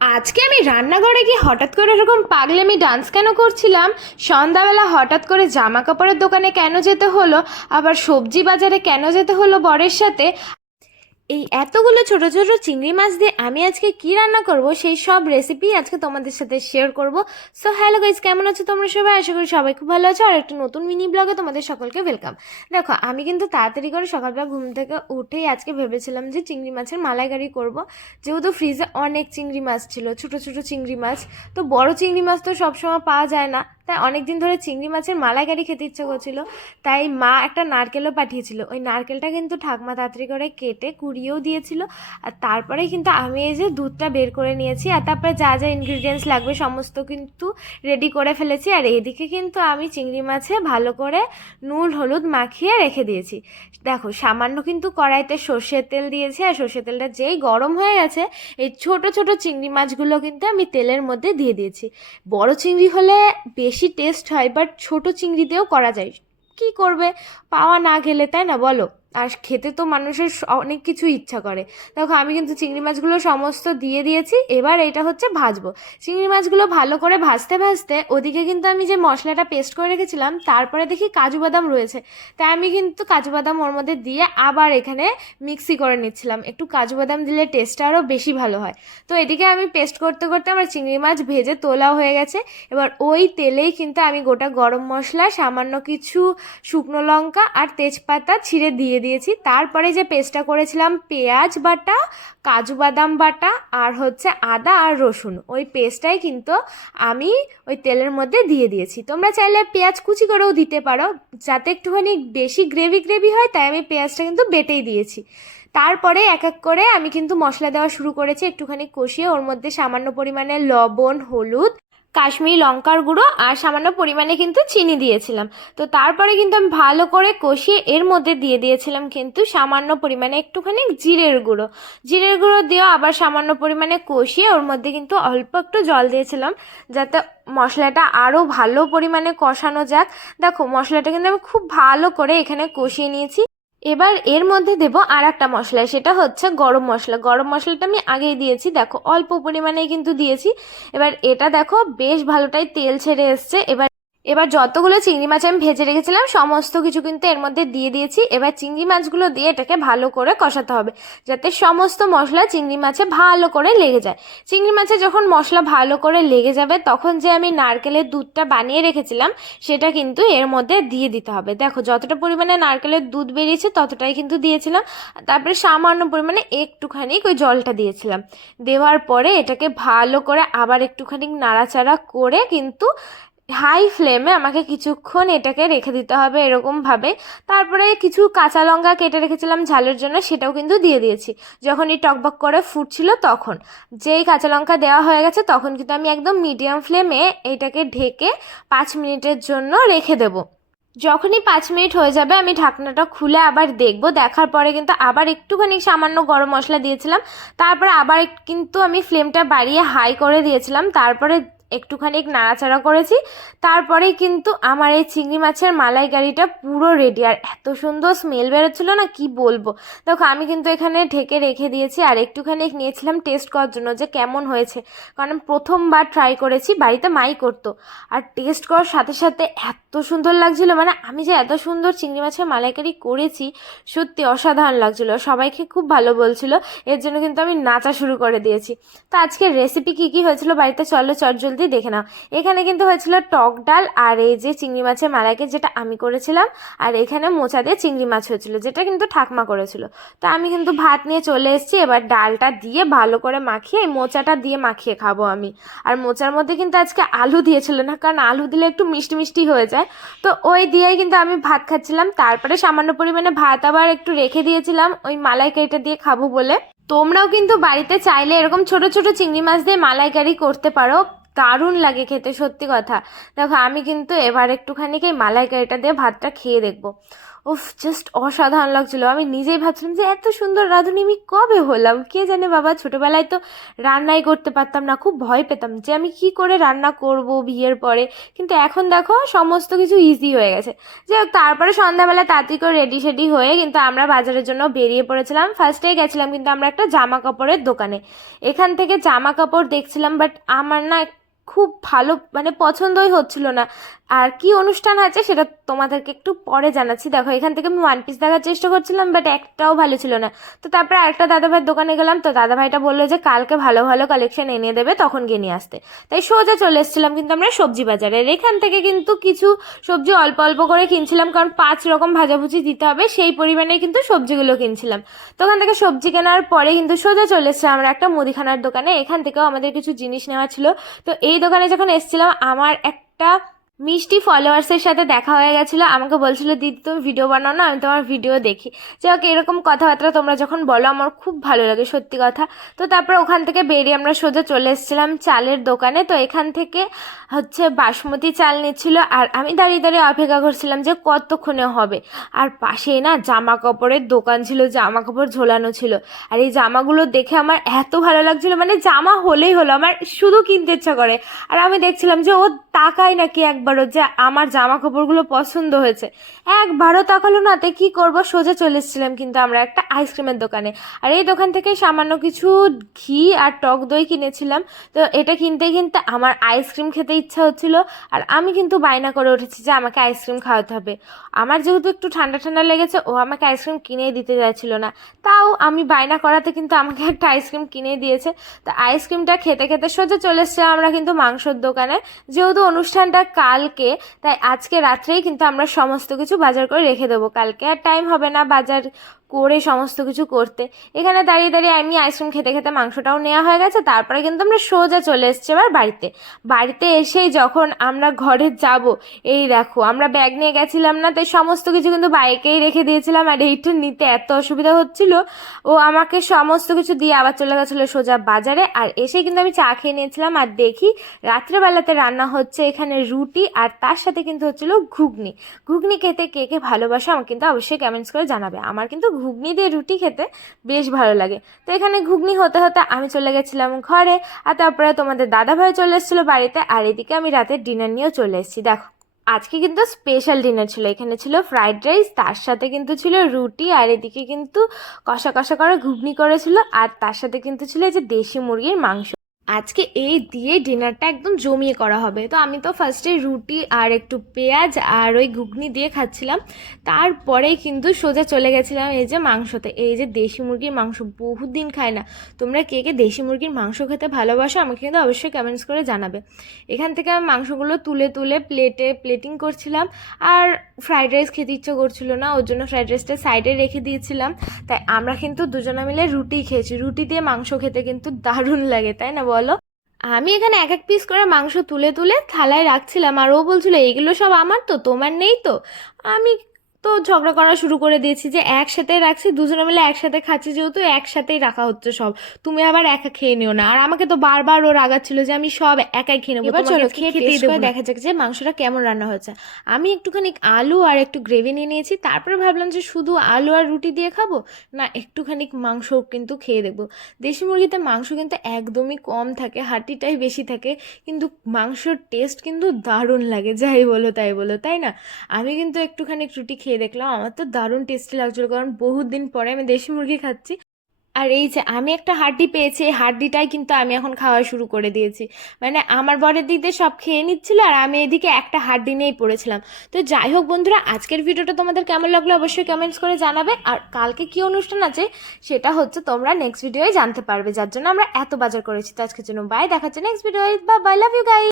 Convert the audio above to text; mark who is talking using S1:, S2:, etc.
S1: আজকে আমি রান্নাঘরে গিয়ে হঠাৎ করে এরকম পাগলে আমি ডান্স কেন করছিলাম? সন্ধ্যাবেলা হঠাৎ করে জামা কাপড়ের দোকানে কেন যেতে হলো? আবার সবজি বাজারে কেন যেতে হলো বরের সাথে? এই এতগুলো ছোট ছোট চিংড়ি মাছ দিয়ে আমি আজকে কি রান্না করব, সেই সব রেসিপি আজকে তোমাদের সাথে শেয়ার করব। সো হ্যালো গাইজ কেমন আছো তোমরা সবাই? আশা করি সবাই খুব ভালো আছো। আর একটা নতুন মিনি ব্লগে তোমাদের সকলকে ওয়েলকাম দেখো, আমি কিন্তু তাড়াতাড়ি করে সকালবেলা ঘুম থেকে উঠেই আজকে ভেবেছিলাম যে চিংড়ি মাছের মালাইকারি করব। যেহেতু ফ্রিজে অনেক চিংড়ি মাছ ছিল, ছোট ছোট চিংড়ি মাছ। তো বড় চিংড়ি মাছ তো সবসময় পাওয়া যায় না। তাই অনেক দিন ধরে চিংড়ি মাছের মালাইকারি খেতে ইচ্ছে করছিল। তাই মা একটা নারকেলও পাঠিয়েছিল। ওই নারকেলটা কিন্তু ঠাকমা তাড়াতাড়ি করে কেটে কুড়িয়েও দিয়েছিল। আর তারপরে কিন্তু আমি এই যে দুধটা বের করে নিয়েছি আর তারপরে যা যা ইনগ্রিডিয়েন্টস লাগবে সমস্ত কিন্তু রেডি করে ফেলেছি। আর এদিকে কিন্তু আমি চিংড়ি মাছে ভালো করে নুন, হলুদ মাখিয়ে রেখে দিয়েছি। দেখো, সামান্য কিন্তু কড়াইতে সর্ষের তেল দিয়েছি আর সর্ষের তেলটা যেই গরম হয়ে গেছে, এই ছোট ছোট চিংড়ি মাছগুলো কিন্তু আমি তেলের মধ্যে দিয়ে দিয়েছি। বড় চিংড়ি হলে বেশি টেস্ট হয় বাট ছোট চিংড়িতেও করা যায়। কি করবে? পাওয়া না গেলে, তাই না? বলো। আর খেতে তো মানুষের অনেক কিছু ইচ্ছা করে। দেখো, আমি কিন্তু চিংড়ি মাছগুলো সমস্ত দিয়ে দিয়েছি, এবার এটা হচ্ছে ভাজবো। চিংড়ি মাছগুলো ভালো করে ভাজতে ভাজতে ওদিকে কিন্তু আমি যে মশলাটা পেস্ট করে রেখেছিলাম, তারপরে দেখি কাজু বাদাম রয়েছে। তাই আমি কিন্তু কাজু বাদাম ওর মধ্যে দিয়ে আবার এখানে মিক্সি করে নিচ্ছিলাম। একটু কাজু বাদাম দিলে টেস্টটা আরও বেশি ভালো হয়। তো এদিকে আমি পেস্ট করতে করতে আমার চিংড়ি মাছ ভেজে তোলা হয়ে গেছে। এবার ওই তেলেই কিন্তু আমি গোটা গরম মশলা, সামান্য কিছু শুকনো লঙ্কা আর তেজপাতা ছিঁড়ে দিয়ে দিয়েছি। তারপরে যে পেস্টটা করেছিলাম, পেঁয়াজ বাটা, কাজু বাদাম বাটা, আর হচ্ছে আদা আর রসুন, ওই পেস্টটাই কিন্তু আমি ওই তেলের মধ্যে দিয়ে দিয়েছি। তোমরা চাইলে পেঁয়াজ কুচি করেও দিতে পারো, যাতে একটুখানি বেশি গ্রেভি গ্রেভি হয়, তাই আমি পেঁয়াজটা কিন্তু বেটেই দিয়েছি। তারপরে এক এক করে আমি কিন্তু মশলা দেওয়া শুরু করেছি, একটুখানি কষিয়ে, ওর মধ্যে সামান্য পরিমাণে লবণ, হলুদ কাশ্মীরি লঙ্কার গুঁড়ো আর সামান্য পরিমাণে কিন্তু চিনি দিয়েছিলাম। তো তারপরে কিন্তু আমি ভালো করে কষিয়ে এর মধ্যে দিয়ে দিয়েছিলাম কিন্তু সামান্য পরিমাণে একটুখানি জিরের গুঁড়ো। জিরের গুঁড়ো দিয়েও আবার সামান্য পরিমাণে কষিয়ে ওর মধ্যে কিন্তু অল্প একটু জল দিয়েছিলাম যাতে মশলাটা আরও ভালো পরিমাণে কষানো যাক। দেখো, মশলাটা কিন্তু আমি খুব ভালো করে এখানে কষিয়ে নিয়েছি। এবার এর মধ্যে দেব আর একটা মশলা সেটা হচ্ছে গরম মশলা। গরম মশলাটা আমি আগেই দিয়েছি, দেখো অল্প পরিমাণেই কিন্তু দিয়েছি। এবার এটা দেখো, বেশ ভালোটাই তেল ছেড়ে এসছে। এবার এবার যতগুলো চিংড়ি মাছ আমি ভেজে রেখেছিলাম, সমস্ত কিছু কিন্তু এর মধ্যে দিয়ে দিয়েছি। এবার চিংড়ি মাছগুলো দিয়ে এটাকে ভালো করে কষাতে হবে, যাতে সমস্ত মশলা চিংড়ি মাছে ভালো করে লেগে যায়। চিংড়ি মাছে যখন মশলা ভালো করে লেগে যাবে, তখন যে আমি নারকেলের দুধটা বানিয়ে রেখেছিলাম, সেটা কিন্তু এর মধ্যে দিয়ে দিতে হবে। দেখো, যতটা পরিমাণে নারকেলের দুধ বেরিয়েছে, ততটাই কিন্তু দিয়েছিলাম। তারপরে সামান্য পরিমাণে একটুখানি ওই জলটা দিয়েছিলাম। দেওয়ার পরে এটাকে ভালো করে আবার একটুখানি নাড়াচাড়া করে কিন্তু হাই ফ্লেমে আমাকে কিছুক্ষণ এটাকে রেখে দিতে হবে এরকমভাবে। তারপরে কিছু কাঁচা লঙ্কা কেটে রেখেছিলাম ঝালের জন্য, সেটাও কিন্তু দিয়ে দিয়েছি। যখন এই টকবক করে ফুটছিল তখন। যেই কাঁচা লঙ্কা দেওয়া হয়ে গেছে, তখন কিন্তু আমি একদম মিডিয়াম ফ্লেমে এটাকে ঢেকে পাঁচ মিনিটের জন্য রেখে দেবো। যখনই পাঁচ মিনিট হয়ে যাবে, আমি ঢাকনাটা খুলে আবার দেখব। দেখার পরে কিন্তু আবার একটুখানি সামান্য গরম মশলা দিয়েছিলাম। তারপরে আবার কিন্তু আমি ফ্লেমটা বাড়িয়ে হাই করে দিয়েছিলাম। তারপরে একটুখানি নাড়াচাড়া করেছি। তারপরেই কিন্তু আমার এই চিংড়ি মাছের মালাইকারিটা পুরো রেডি আর এত সুন্দর স্মেল বেরোচ্ছিলো না, কি বলব? দেখো, আমি কিন্তু এখানে ঢেকে রেখে দিয়েছি আর একটুখানি নিয়েছিলাম টেস্ট করার জন্য যে কেমন হয়েছে। কারণ আমি প্রথমবার ট্রাই করেছি, বাড়িতে মাই করতো। আর টেস্ট করার সাথে সাথে এত সুন্দর লাগছিল মানে আমি যে এত সুন্দর চিংড়ি মাছের মালাইকারি করেছি, সত্যি অসাধারণ লাগছিল। সবাইকে খুব ভালো বলছিল, এর জন্য কিন্তু আমি নাচা শুরু করে দিয়েছি। তো আজকের রেসিপি কী কী হয়েছিল বাড়িতে? চলো চটজলদি দেখে নাও। এখানে কিন্তু হয়েছিল টক ডাল আর এই যে চিংড়ি মাছের মালাইকারি যেটা আমি করেছিলাম, আর এখানে মোচা দিয়ে চিংড়ি মাছ হয়েছিল, যেটা কিন্তু ঠাকমা করেছিল। তো আমি কিন্তু ভাত নিয়ে চলে এসেছি, এবার ডালটা দিয়ে ভালো করে মাখিয়ে মোচাটা দিয়ে মাখিয়ে খাব আমি। আর মোচার মধ্যে কিন্তু আজকে আলু দিয়েছিল না, কারণ আলু দিলে একটু মিষ্টি মিষ্টি হয়ে যায়। তো ওই দিয়েই কিন্তু আমি ভাত খাচ্ছিলাম, তারপরে সামান্য পরিমাণে ভাত আবার একটু রেখে দিয়েছিলাম, ওই মালাইকারিটা দিয়ে খাব বলে। তোমরাও কিন্তু বাড়িতে চাইলে এরকম ছোট ছোট চিংড়ি মাছ দিয়ে মালাইকারি করতে পারো। দারুণ লাগে খেতে, সত্যি কথা। দেখো, আমি কিন্তু এবার একটুখানি এই মালাইকারিটা দিয়ে ভাতটা খেয়ে দেখব। উফ জাস্ট অসাধারণ লাগছিল। আমি নিজেই ভাবছিলাম যে এত সুন্দর রাঁধুনি, আমি কবে হলাম? কে জানে বাবা, ছোটোবেলায় তো রান্নাই করতে পারতাম না, খুব ভয় পেতাম যে আমি কি করে রান্না করব বিয়ের পরে। কিন্তু এখন দেখো, সমস্ত কিছু ইজি হয়ে গেছে। যে তারপরে সন্ধ্যাবেলা তাড়াতাড়ি করে রেডি সেডি হয়ে কিন্তু আমরা বাজারের জন্য বেরিয়ে পড়েছিলাম। ফার্স্টেই গেছিলাম কিন্তু আমরা একটা জামা কাপড়ের দোকানে। এখান থেকে জামা কাপড় দেখছিলাম বাট আমার না খুব ভালো মানে পছন্দই হচ্ছিল না। আর কি অনুষ্ঠান আছে সেটা তোমাদেরকে একটু পরে জানাচ্ছি। দেখো, এখান থেকে আমি ওয়ান পিস দেখার চেষ্টা করছিলাম বাট একটাও ভালো ছিল না। তো তারপরে আরেকটা দাদাভাইয়ের দোকানে গেলাম, তো দাদাভাইটা বলল যে কালকে ভালো ভালো কালেকশন এনে দেবে, তখন গিয়ে নিয়ে আসতে। তাই সোজা চলে এসেছিলাম কিন্তু আমরা সবজি বাজারে। এখান থেকে কিন্তু কিছু সবজি অল্প অল্প করে কিনছিলাম, কারণ পাঁচ রকম ভাজাভুজি দিতে হবে, সেই পরিমাণে কিন্তু সবজিগুলো কিনছিলাম। তো ওখান থেকে সবজি কেনার পরে কিন্তু সোজা চলে এসেছিলাম আমরা একটা মুদিখানার দোকানে। এখান থেকেও আমাদের কিছু জিনিস নেওয়া ছিল। তো এই দোকানে যখন এসেছিলাম, আমার একটা মিষ্টি ফলোয়ার্সের সাথে দেখা হয়ে গেছিল। আমাকে বলছিল, দিদি তুমি ভিডিও বানাও না, আমি তোমার ভিডিও দেখি। যে ওকে এরকম কথাবার্তা তোমরা যখন বলো, আমার খুব ভালো লাগে, সত্যি কথা। তো তারপর ওখান থেকে বেরিয়ে আমরা সোজা চলে এসেছিলাম চালের দোকানে। তো এখান থেকে হচ্ছে বাসমতি চাল নিচ্ছিল, আর আমি দাঁড়িয়ে দাঁড়িয়ে অপেক্ষা করছিলাম যে কতক্ষণে হবে। আর পাশেই না জামা কাপড়ের দোকান ছিল জামা কাপড় ঝোলানো ছিল। আর এই জামাগুলো দেখে আমার এত ভালো লাগছিল মানে জামা হলেই হলো, আমার শুধু কিনতে ইচ্ছা করে। আর আমি দেখছিলাম যে ও তাকায় নাকি একবারও যে আমার জামা কাপড়গুলো পছন্দ হয়েছে। একবারও তাকালো না, তো কী করব? সোজা চলে এসেছিলাম কিন্তু আমরা একটা আইসক্রিমের দোকানে। আর এই দোকান থেকে সামান্য কিছু ঘি আর টক দই কিনেছিলাম। তো এটা কিনতে কিনতে আমার আইসক্রিম খেতে ইচ্ছা হচ্ছিল আর আমি কিন্তু বায়না করে উঠেছি যে আমাকে আইসক্রিম খাওয়াতে হবে। আমার যেহেতু একটু ঠান্ডা ঠান্ডা লেগেছে, ও আমাকে আইসক্রিম কিনেই দিতে চাইছিল না। তাও আমি বায়না করাতে কিন্তু আমাকে একটা আইসক্রিম কিনে দিয়েছে। তো আইসক্রিমটা খেতে খেতে সোজা চলে এসেছিলাম আমরা কিন্তু মাংসর দোকানে। যেহেতু অনুষ্ঠানটা কালকে, তাই আজকে রাত্রেই কিন্তু আমরা সমস্ত কিছু বাজার করে রেখে দেবো। কালকে আর টাইম হবে না বাজার করে সমস্ত কিছু করতে। এখানে দাঁড়িয়ে দাঁড়িয়ে আমি আইসক্রিম খেতে খেতে মাংসটাও নেওয়া হয়ে গেছে, তারপরে কিন্তু আমরা সোজা চলে এসেছি এবার বাড়িতে। বাড়িতে এসেই যখন আমরা ঘরে যাব, এই দেখো, আমরা ব্যাগ নিয়ে গেছিলাম না, তাই সমস্ত কিছু কিন্তু বাইকেই রেখে দিয়েছিলাম, আর এইটা নিতে এত অসুবিধা হচ্ছিল। ও আমাকে সমস্ত কিছু দিয়ে আবার চলে গেছিল সোজা বাজারে, আর এসে কিন্তু আমি চা খেয়ে নিয়েছিলাম, আর দেখি রাত্রেবেলাতে রান্না হচ্ছে এখানে রুটি, আর তার সাথে কিন্তু হচ্ছিল ঘুগনি। ঘুগনি খেতে কে কে ভালোবাসো আমাকে কিন্তু অবশ্যই কমেন্টস করে জানাবে, আমার কিন্তু ঘুগনি দিয়ে রুটি খেতে বেশ ভালো লাগে। তো এখানে ঘুগনি হতে হতে আমি চলে গেছিলাম ঘরে, আর তারপরে তোমাদের দাদাভাই চলে এসেছিল বাড়িতে, আর এদিকে আমি রাতের ডিনার নিয়েও চলে এসেছি। দেখো, আজকে কিন্তু স্পেশাল ডিনার ছিল। এখানে ছিল ফ্রাইড রাইস তার সাথে কিন্তু ছিল রুটি, আর এদিকে কিন্তু কষা কষা করে ঘুগনি করেছিল, আর তার সাথে কিন্তু ছিল যে দেশি মুরগির মাংস। আজকে এই দিয়ে ডিনারটা একদম জমিয়ে করা হবে। তো আমি তো ফার্স্টে রুটি আর একটু পেঁয়াজ আর ওই ঘুগনি দিয়ে খাচ্ছিলাম। তারপরেই কিন্তু সোজা চলে গেছিলাম এই যে মাংসতে। এই যে দেশি মুরগির মাংস বহুত দিন খায় না। তোমরা কে কে দেশি মুরগির মাংস খেতে ভালোবাসো আমাকে কিন্তু অবশ্যই কমেন্টস করে জানাবে। এখান থেকে আমি মাংসগুলো তুলে তুলে প্লেটে প্লেটিং করছিলাম। আর ফ্রাইড রাইস খেতে ইচ্ছে করছিল না, ওর জন্য ফ্রাইড রাইসটা সাইডে রেখে দিয়েছিলাম। তাই আমরা কিন্তু দুজনে মিলে রুটি খেয়েছি। রুটি দিয়ে মাংস খেতে কিন্তু দারুণ লাগে, তাই না বলো? আমি এখানে এক এক পিস করে মাংস তুলে তুলে থালায় রাখছিলাম আর ও বলছিল, এগুলো সব আমার তো, তোমার নেই তো। আমি তো ঝগড়া করা শুরু করে দিয়েছি যে একসাথে রাখছি দুজনে মিলে একসাথে খাচ্ছি যেহেতু একসাথেই রাখা হচ্ছে সব। তুমি আবার একা খেয়ে নিও না। আর আমাকে তো বারবার ও রাগাচ্ছিল যে আমি সব একাই খেয়ে নেব
S2: এবার চলো, খেয়ে করে
S1: দেখা যাক যে মাংসটা কেমন রান্না হয়েছে। আমি একটুখানি আলু আর একটু গ্রেভি নিয়ে নিয়েছি তারপরে ভাবলাম যে শুধু আলু আর রুটি দিয়ে খাব? না একটুখানি মাংস কিন্তু খেয়ে দেখব। দেশি মুরগিতে মাংস কিন্তু একদমই কম থাকে হাড্ডিটাই বেশি থাকে কিন্তু মাংসর টেস্ট কিন্তু দারুণ লাগে যাই বলো তাই বলো তাই না? আমি কিন্তু একটুখানি রুটি খেয়ে দেখলাম, আমার তো দারুণ টেস্টি লাগছিল, কারণ বহুত দিন পরে আমি দেশি মুরগি খাচ্ছি। আর এই যে আমি একটা হাড্ডি পেয়েছি, এই হাড্ডিটাই কিন্তু আমি এখন খাওয়া শুরু করে দিয়েছি। মানে আমার বরের দিক দিয়ে সব খেয়ে নিচ্ছিল আর আমি এদিকে একটা হাড্ডি নিয়েই পড়েছিলাম। তো যাই হোক বন্ধুরা, আজকের ভিডিওটা তোমাদের কেমন লাগল অবশ্যই কমেন্টস করে জানাবে। আর কালকে কি অনুষ্ঠান আছে, সেটা হচ্ছে তোমরা নেক্সট ভিডিওয়ে জানতে পারবে, যার জন্য আমরা এত বাজার করেছি। তো আজকের জন্য বাই দেখাচ্ছে নেক্সট ভিডিও বা বাই লাভ ইউ গাই